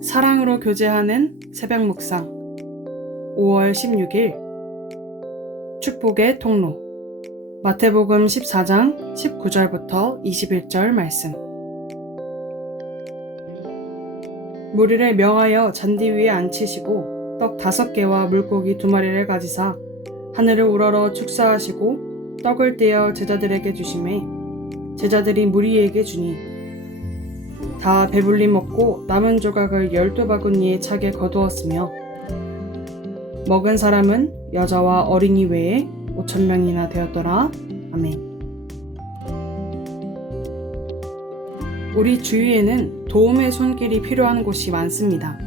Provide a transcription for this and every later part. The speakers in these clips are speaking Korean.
사랑으로 교제하는 새벽 묵상. 5월 16일. 축복의 통로. 마태복음 14장 19절부터 21절 말씀. 무리를 명하여 잔디 위에 앉히시고 떡 다섯 개와 물고기 두 마리를 가지사 하늘을 우러러 축사하시고 떡을 떼어 제자들에게 주심에 제자들이 무리에게 주니 다 배불리 먹고 남은 조각을 열두 바구니에 차게 거두었으며 먹은 사람은 여자와 어린이 외에 오천 명이나 되었더라. 아멘. 우리 주위에는 도움의 손길이 필요한 곳이 많습니다.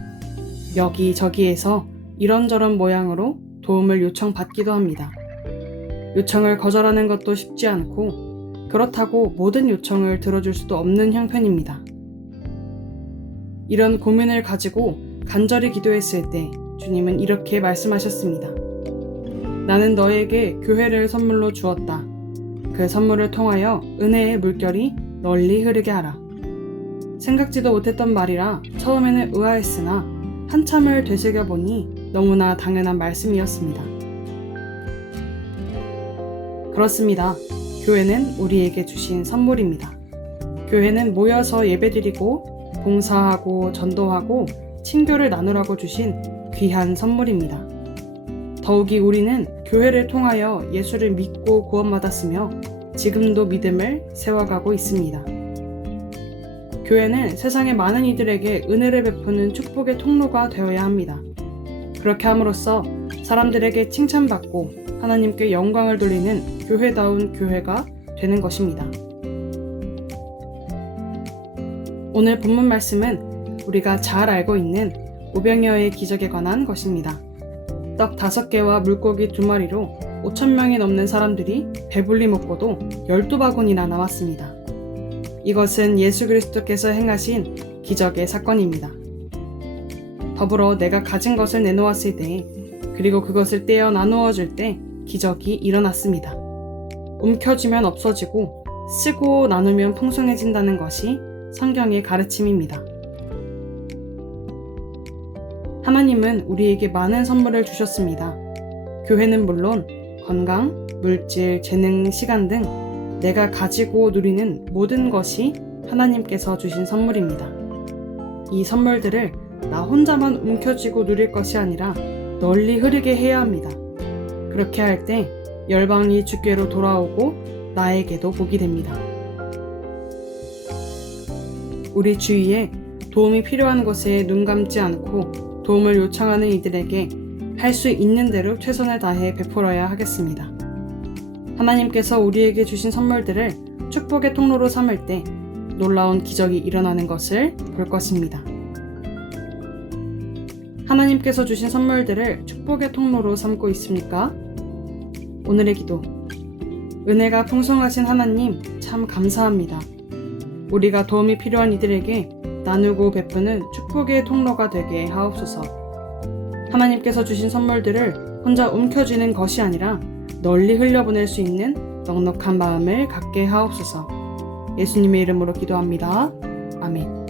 여기저기에서 이런저런 모양으로 도움을 요청받기도 합니다. 요청을 거절하는 것도 쉽지 않고 그렇다고 모든 요청을 들어줄 수도 없는 형편입니다. 이런 고민을 가지고 간절히 기도했을 때 주님은 이렇게 말씀하셨습니다. 나는 너에게 교회를 선물로 주었다. 그 선물을 통하여 은혜의 물결이 널리 흐르게 하라. 생각지도 못했던 말이라 처음에는 의아했으나 한참을 되새겨 보니 너무나 당연한 말씀이었습니다. 그렇습니다. 교회는 우리에게 주신 선물입니다. 교회는 모여서 예배드리고 봉사하고 전도하고 친교를 나누라고 주신 귀한 선물입니다. 더욱이 우리는 교회를 통하여 예수를 믿고 구원받았으며 지금도 믿음을 세워가고 있습니다. 교회는 세상의 많은 이들에게 은혜를 베푸는 축복의 통로가 되어야 합니다. 그렇게 함으로써 사람들에게 칭찬받고 하나님께 영광을 돌리는 교회다운 교회가 되는 것입니다. 오늘 본문 말씀은 우리가 잘 알고 있는 오병이어의 기적에 관한 것입니다. 떡 다섯 개와 물고기 두 마리로 5천 명이 넘는 사람들이 배불리 먹고도 12바구니나 남았습니다. 이것은 예수 그리스도께서 행하신 기적의 사건입니다. 더불어 내가 가진 것을 내놓았을 때 그리고 그것을 떼어 나누어 줄 때 기적이 일어났습니다. 움켜쥐면 없어지고 쓰고 나누면 풍성해진다는 것이 성경의 가르침입니다. 하나님은 우리에게 많은 선물을 주셨습니다. 교회는 물론 건강, 물질, 재능, 시간 등 내가 가지고 누리는 모든 것이 하나님께서 주신 선물입니다. 이 선물들을 나 혼자만 움켜쥐고 누릴 것이 아니라 널리 흐르게 해야 합니다. 그렇게 할 때 열방이 주께로 돌아오고 나에게도 복이 됩니다. 우리 주위에 도움이 필요한 곳에 눈 감지 않고 도움을 요청하는 이들에게 할 수 있는 대로 최선을 다해 베풀어야 하겠습니다. 하나님께서 우리에게 주신 선물들을 축복의 통로로 삼을 때 놀라운 기적이 일어나는 것을 볼 것입니다. 하나님께서 주신 선물들을 축복의 통로로 삼고 있습니까? 오늘의 기도. 은혜가 풍성하신 하나님 참 감사합니다. 우리가 도움이 필요한 이들에게 나누고 베푸는 축복의 통로가 되게 하옵소서. 하나님께서 주신 선물들을 혼자 움켜쥐는 것이 아니라 널리 흘려보낼 수 있는 넉넉한 마음을 갖게 하옵소서. 예수님의 이름으로 기도합니다. 아멘.